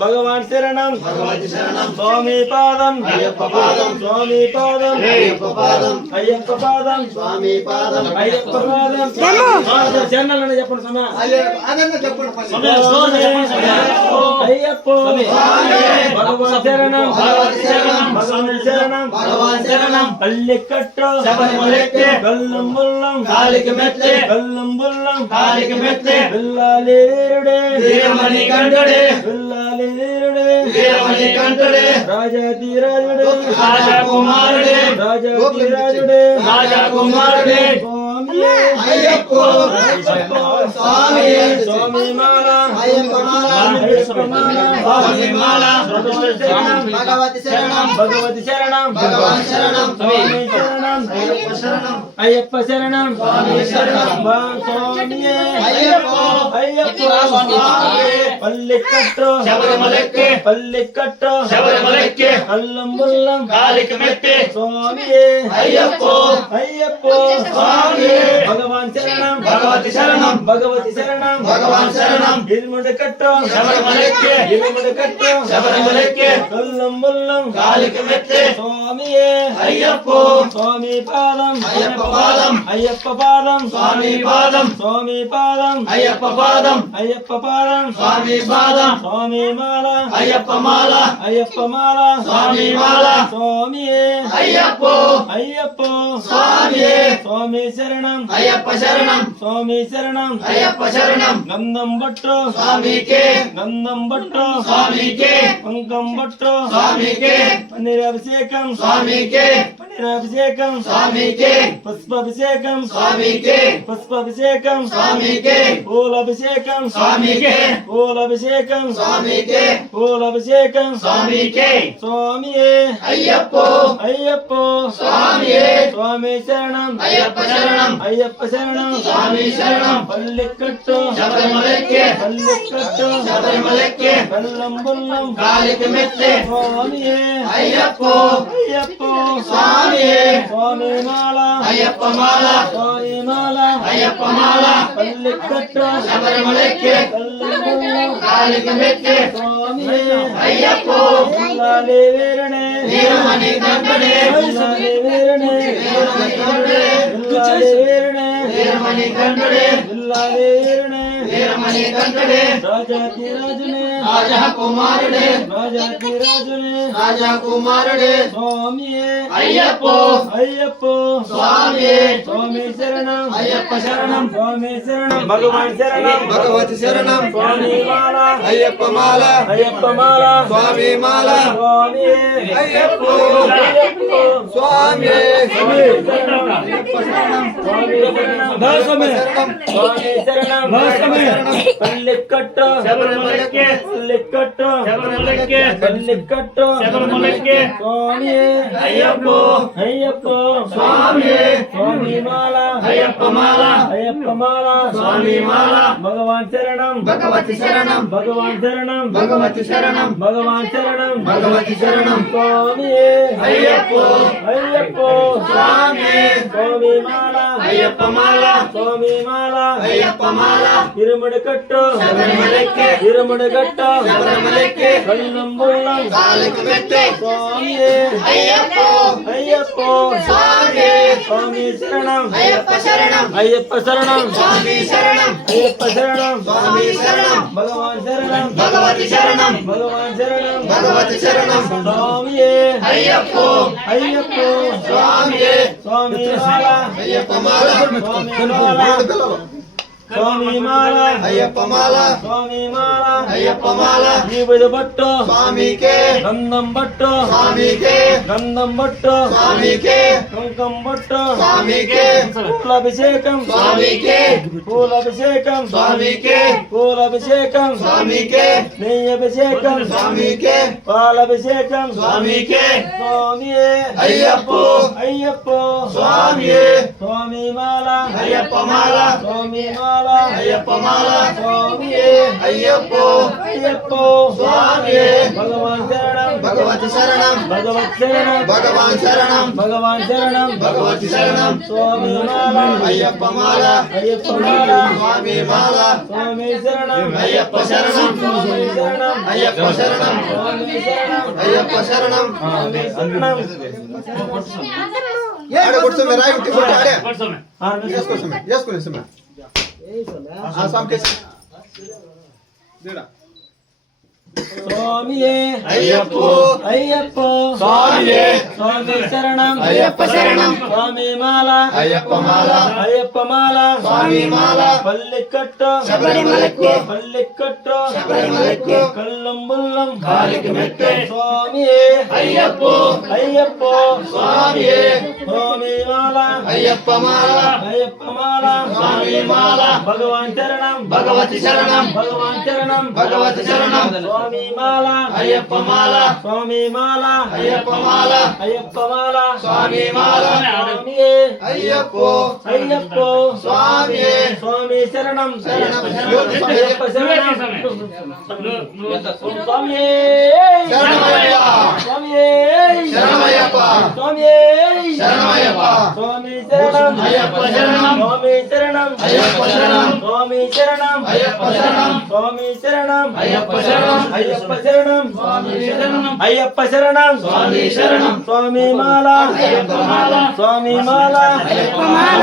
భగవాన్ శరణం స్వామి పాదం అయ్యప్ప పాదం స్వామి పాదం అయ్యప్ప పాదం అయ్యప్ప పాదం స్వామి పాదం అయ్యప్ప పాదం జన్నలను చెప్పండి సమయ అయ్యప్ప భగవాన్ శరణం భగవాన్ శరణం భగవాన్ శరణం పల్లికట్టు శబరిమలెక్కే గల్లం బుల్లం కాలికి మెట్లే గల్లం బుల్లం కాలికి మెట్లే బిల్లాలి వీరుడే వీరమణి కంఠుడే బిల్లాలి వీరుడే వీరమణి కంఠుడే రాజాధిరాజుడే రాజా కుమారుడే రాజాధిరాజుడే రాజా కుమారుడే అయ్యప్ప స్వామి స్వామి మాల అయ్యప్ప మాల స్వామి మాల భగవతి శరణం భగవతి శరణం భగవాన్ శరణం స్వామి శరణం అయ్యప్ప శరణం అయ్యప్ప శరణం స్వామి శరణం స్వామి అయ్యప్ప అయ్యప్ప పల్లికట్టు శబరిమలెక్కే పల్లికట్టు శబరిమలెక్కే అల్లం బుల్లం కాలికి మెట్టే స్వామి అయ్యప్ప అయ్యప్ప స్వామి భగవాన్ శరణం భగవతి శరణం భగవతి శరణం భగవాన్ శరణం ఇరుముడి కట్టు శబరిమలెక్కే ఇరుముడి కట్టు శబరిమలెక్కే అల్లం బుల్లం కాలికి మెట్టే స్వామి అయ్యప్ప స్వామి పాదం అయ్యప్ప పాదం అయ్యప్ప పాదం స్వామి పాదం స్వామి పాదం అయ్యప్ప పాదం అయ్యప్ప పాదం స్వామి పాదం స్వామి మాల అయ్యప్ప మాల అయ్యప్ప మాల స్వామి మాల స్వామి అయ్యప్ప అయ్యప్ప స్వామి స్వామి శరణం అయ్యప్ప శరణం స్వామి శరణం అయ్యప్ప శరణం గంధం భట్టు స్వామికే గంధం భట్టు స్వామికే కుంకం భట్టు స్వామికే పన్నీరాభిషేకం స్వామికే పన్నీరాభిషేకం స్వామికే పుష్పాభిషేకం స్వామికే పుష్పాభిషేకం స్వామికే పూలాభిషేకం స్వామికే పూలాభిషేకం స్వామికే పూలాభిషేకం స్వామికే స్వామి అయ్యప్ప అయ్యప్ప స్వామి స్వామి శరణం అయ్యప్ప శరణం అయ్యప్ప శరణం స్వామి శరణం పల్లికట్టు శబరిమలెక్కే పల్లికట్టు శబరిమలెక్కే బల్లం బుల్లం కాలికి మెట్లే స్వామి అయ్యప్ప అయ్యప్ప స్వామి స్వామి మాల అయ్యప్ప మాల స్వామి మాల అయ్యప్ప మాల పల్లికట్టు శబరిమలెక్కే బల్లం బుల్లం కాలికి మెట్లే స్వామి అయ్యప్ప బిల్లాలి వీరుడే వీరమణి కంఠుడే బిల్లాలి వీరుడే వీరమణి కంఠుడే బిల్లాలి వీరుడే వీరమణి కంఠుడే బిల్లాలి వీరుడే వీరమణి కంఠుడే రాజాధిరాజునే రాజా కుమారుడే రాజాధిరాజునే రాజా కుమారుడే స్వామి అయ్యప్ప అయ్యప్ప స్వామి స్వామి శరణం అయ్యప్ప శరణం స్వామి శరణం భగవాన్ శరణం భగవతి శరణం స్వామి మాల అయ్యప్ప మాల అయ్యప్ప మాల స్వామి మాల స్వామి అయ్యప్ప స్వామి అయ్యప్ప శరణం స్వామి శరణం స్వామి శరణం పల్లికట్టు శబరిమలెక్కే పల్లికట్టు శబరిమలెక్కే పల్లికట్టు శబరిమలెక్కే స్వామి అయ్యప్ప అయ్యప్ప స్వామి స్వామి మాల అయ్యప్ప మాల అయ్యప్ప మాల స్వామి మాల భగవాన్ శరణం భగవతి శరణం భగవాన్ శరణం భగవతి శరణం భగవాన్ శరణం భగవతి శరణం స్వామి అయ్యప్ప అయ్యప్ప స్వామి స్వామి మాల అయ్యప్ప మాల స్వామి మాల అయ్యప్ప మాల ఇరుముడి కట్టు శబరిమలెక్కే ఇరుముడి కట్టు శబరిమలెక్కే బల్లం బుల్లం కాలికి మెట్టే స్వామి అయ్యప్ప అయ్యప్ప స్వామి స్వామి శరణం అయ్యప్ప శరణం అయ్యప్ప శరణం స్వామి శరణం అయ్యప్ప శరణం స్వామి శరణం భగవాన్ శరణం భగవతి శరణం భగవాన్ శరణం భగవతి శరణం స్వామి అయ్యప్ప అయ్యప్ప స్వామి స్వామి మాల అయ్యప్ప మాల స్వామి మాల స్వామి మాల అయ్యప్ప మాల స్వామి మాల అయ్యప్ప మాల జీవిత బట్టు స్వామికే గంధం బట్టు స్వామికే గంధం బట్టు స్వామికే కుంకం బట్టు స్వామికే పూలాభిషేకం స్వామికే పూలాభిషేకం స్వామికే పూలాభిషేకం స్వామికే నెయ్యి అభిషేకం స్వామికే పాలాభిషేకం స్వామికే స్వామియే అయ్యప్పో అయ్యప్పో స్వామియే స్వామి మాల అయ్యప్ప మాల స్వామి మాల అయ్యప్ప మాల స్వామియే అయ్యప్పో అయ్యప్పో స్వామియే భగవాన్ శరణం భగవతి శరణం భగవత్ శరణం భగవాన్ శరణం భగవాన్ శరణం భగవతి శరణం స్వామి మాల అయ్యప్ప మాల అయ్యప్ప మాల స్వామి మాల స్వామి శరణం అయ్యప్ప శరణం స్వామి శరణం అయ్యప్ప శరణం స్వామి శరణం అయ్యప్ప శరణం స్వామి శరణం ఆడ కూర్చోమే రాయి ఉట్టి కొట్టి ఆడే ఆరు చేసుకునే సమయ ఆ సాంకేసి దేడా స్వామియే అయ్యప్పో అయ్యప్పో స్వామియే స్వామి శరణం అయ్యప్ప శరణం స్వామి మాల అయ్యప్ప మాల అయ్యప్ప మాల స్వామి మాల పల్లికట్టు శబరిమలకి పల్లికట్టు శబరిమలకి కల్లం బుల్లం కాలికి మెట్టే స్వామియే అయ్యప్పో అయ్యప్పో స్వామియే స్వామి మాల అయ్యప్ప మాల అయ్యప్ప మాల స్వామి మాల భగవాన్ శరణం భగవతి శరణం భగవాన్ శరణం భగవతి శరణం స్వామి మాల అయ్యప్ప మాల స్వామి మాల అయ్యప్ప మాల అయ్యప్ప మాల స్వామి మాల స్వామియే అయ్యప్పో అయ్యప్పో స్వామియే స్వామి శరణం శరణం. అయ్యప్ప శరణం స్వామియే శరణమయ్యప్ప స్వామియే శరణమయ్యప్ప స్వామియే శరణమయ్యప్ప స్వామి శరణం అయ్యప్ప శరణం స్వామి శరణం అయ్యప్ప శరణం స్వామి శరణం అయ్యప్ప శరణం స్వామి శరణం అయ్యప్ప శరణం అయ్యప్ప శరణం స్వామి శరణం అయ్యప్ప శరణం స్వామి శరణం స్వామి మాల అయ్యప్ప మాల స్వామి మాల అయ్యప్ప మాల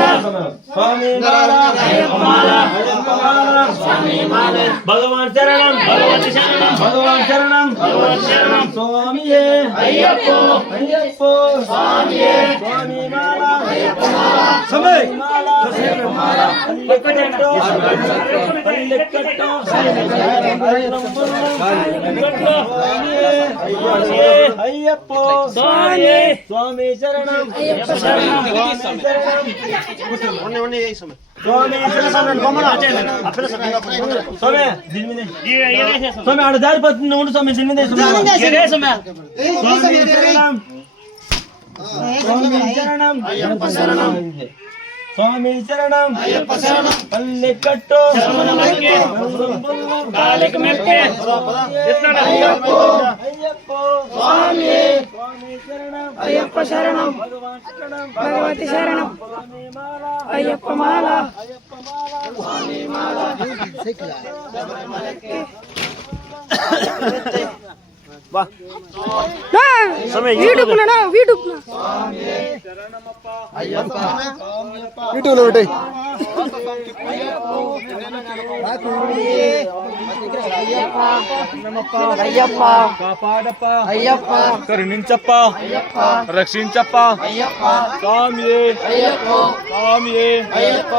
స్వామి మాల అయ్యప్ప మాల అయ్యప్ప మాల స్వామి మాల భగవాన్ శరణం భగవతి శరణం భగవాన్ శరణం భగవతి శరణం స్వామియే అయ్యప్పో అయ్యప్పో స్వామియే స్వామి మాల అయ్యప్ప మాల సమయ మాల అయ్యప్ప మాల పల్లెకట్టు పల్లెకట్టు అయ్యప్పో స్వామి శరణం అయ్యప్ప శరణం స్వామి స్వామి ఆడ జారిపోతుంది ఉండు స్వామి దీని మీద స్వామి శరణం స్వామి శరణం అయ్యప్ప శరణం స్వామి శరణం అయ్యప్ప శరణం పల్లెకట్టు శరణమయ్యప్ప కాలికి మెట్టే అయ్యప్పో అయ్యప్పో స్వామి స్వామి శరణం అయ్యప్ప శరణం భగవాన్ శరణం భగవతి శరణం స్వామి మాల అయ్యప్ప మాల అయ్యప్ప మాల స్వామి మాల అయ్యప్ప కాపాడప్ప అయ్యప్ప కరుణించప్ప అయ్యప్ప రక్షించప్ప అయ్యప్ప స్వామియే అయ్యప్ప స్వామియే అయ్యప్ప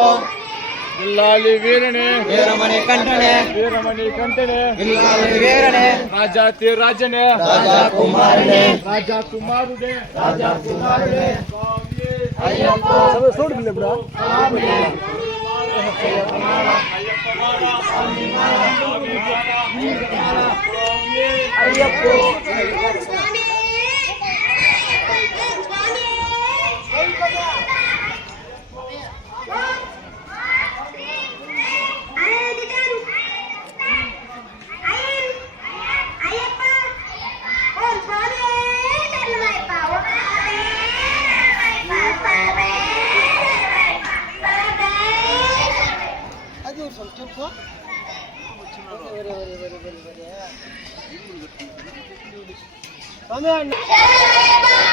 ఇల్లాలి వీరనే వీరమణి కంఠనే వీరమణి కంటనే ఇల్లాలి వీరనే రాజాతి రాజనే రాజా కుమారుడే రాజా కుమారుడే రాజా కుమారుడే స్వామియే అయ్యప్ప చూడు బ్రో స్వామియే అయ్యప్ప మాల స్వామి మాల స్వామి మాల స్వామియే అయ్యప్ప ఓం స్వామి ఓం స్వామి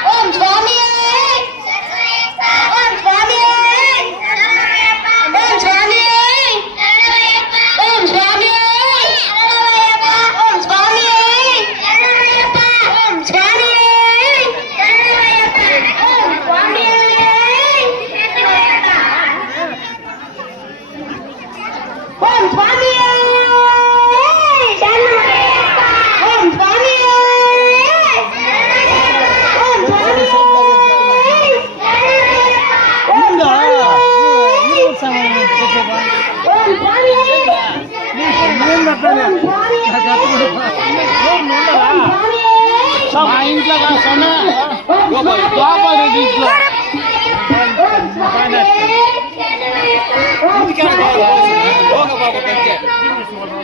ఓం స్వామి ఓం స్వామి ఓం స్వామి ఓం స్వామి ఓం స్వామి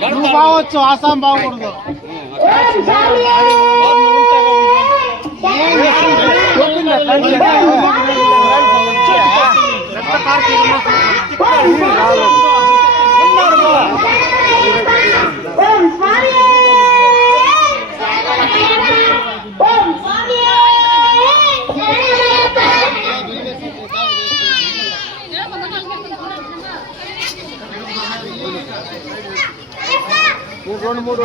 నువ్వు బాగొచ్చు ఆసాం బాగకూడదు రెండు మూడు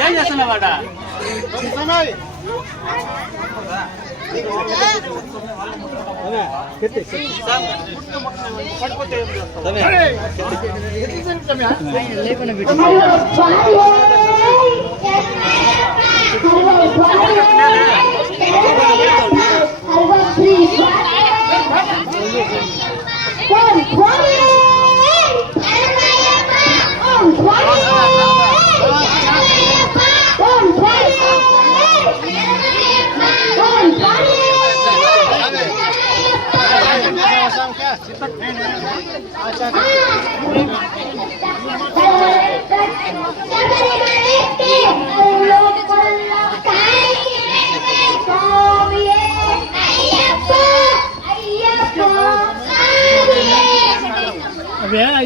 ఏం చేస్తున్నావాడ అవే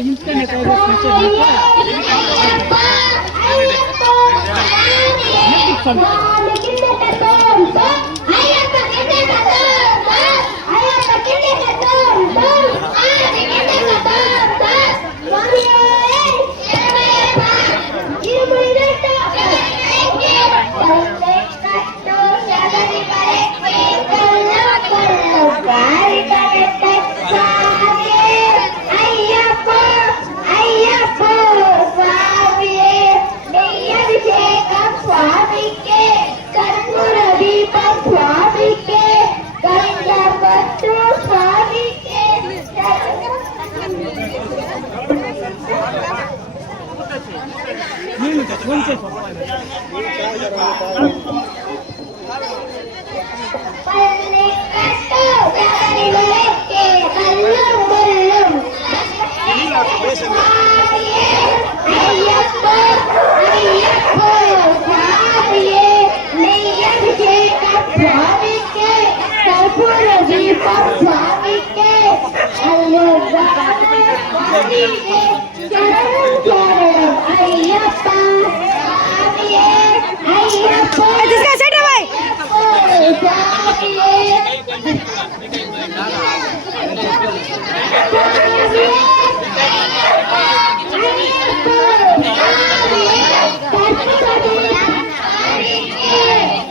ఇంట్లోనే Hey!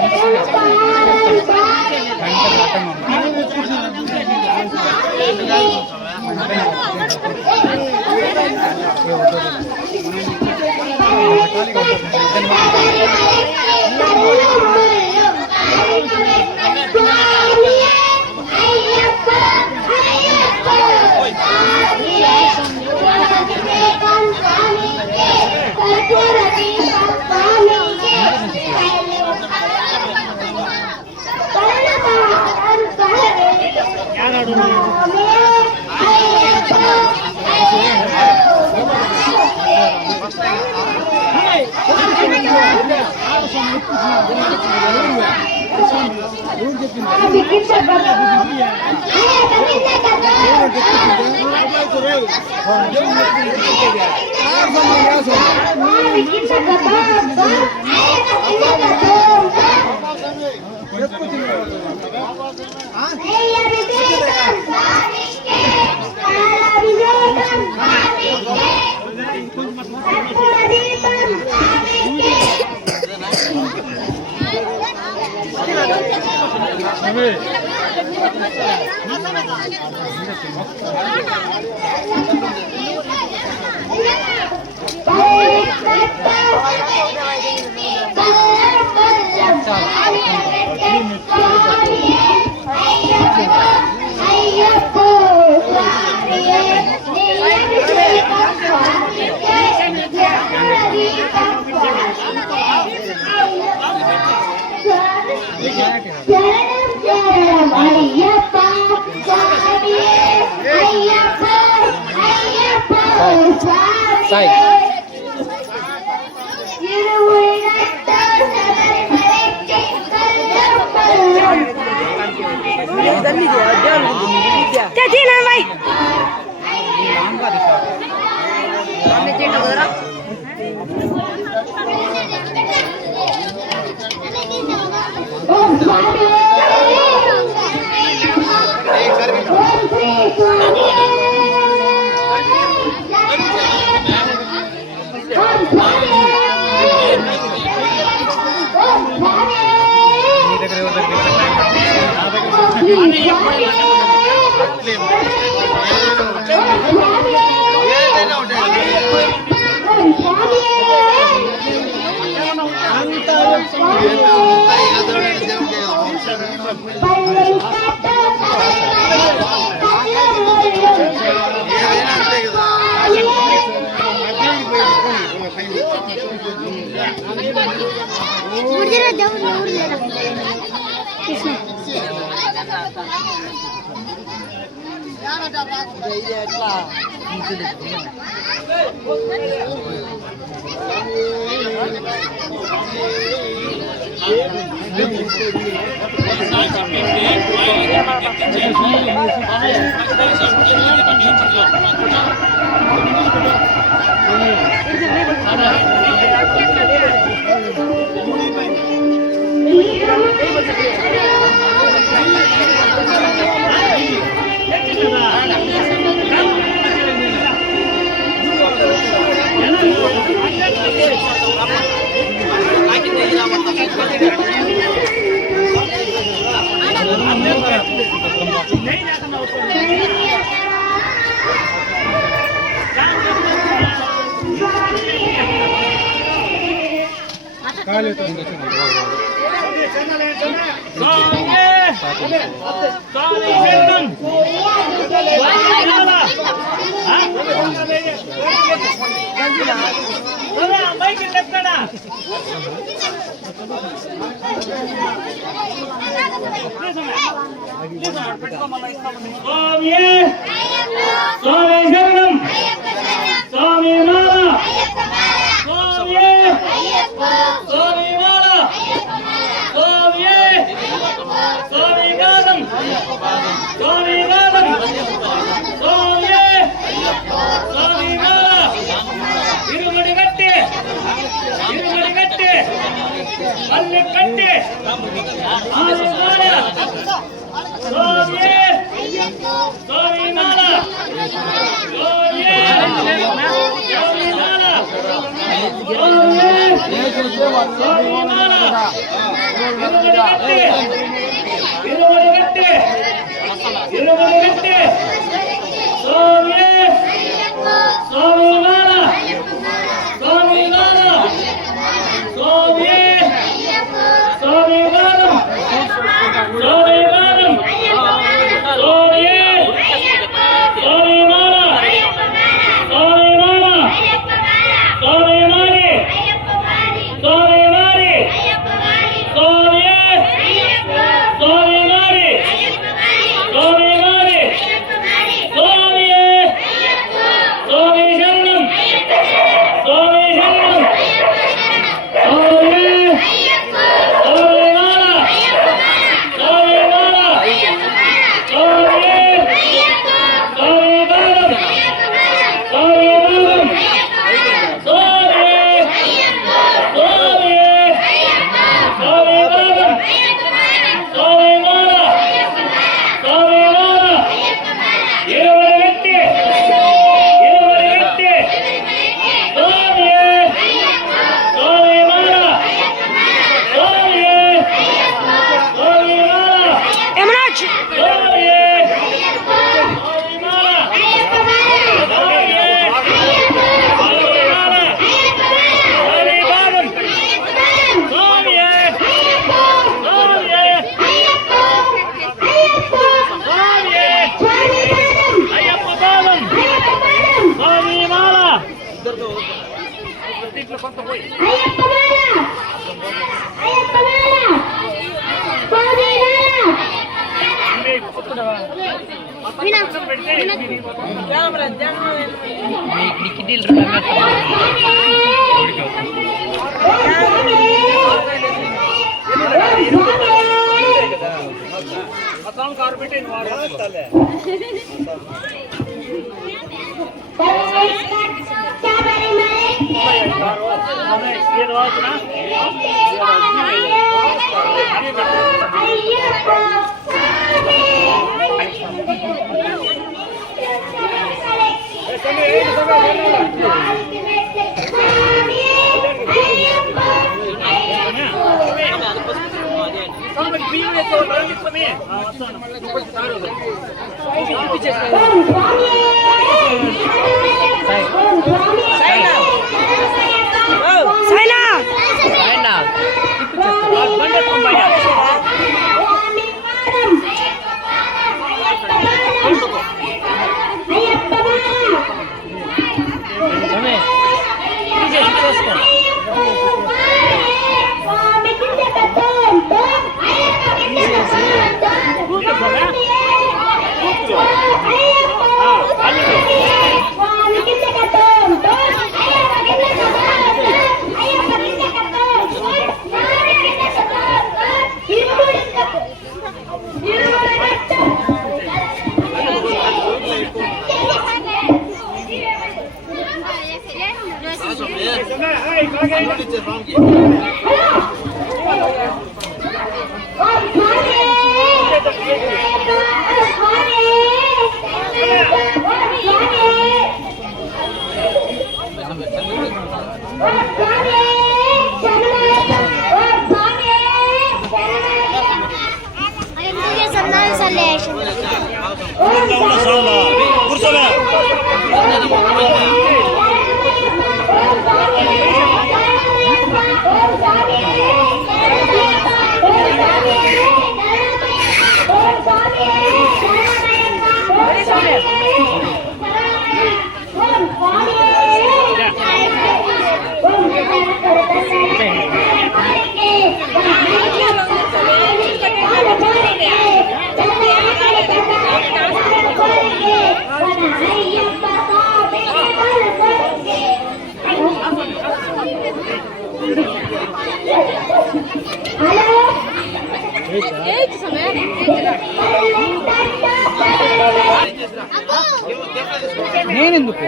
నేనెందుకు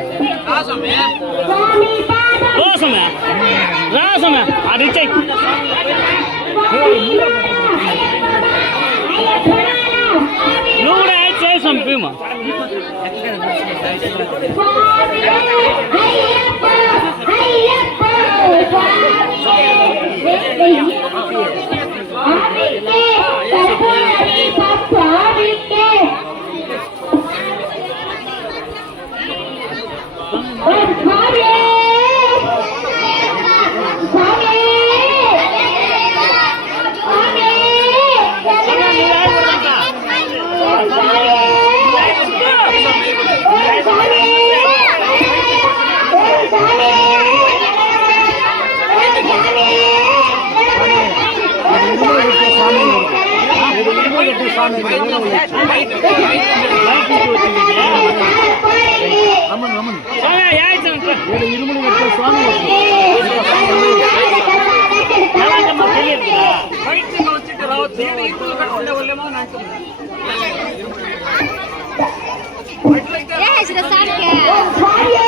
రాసమే అది నువ్వు కూడా చేసాం భీమా ఇరుములు పెట్టే స్వామి Yes, the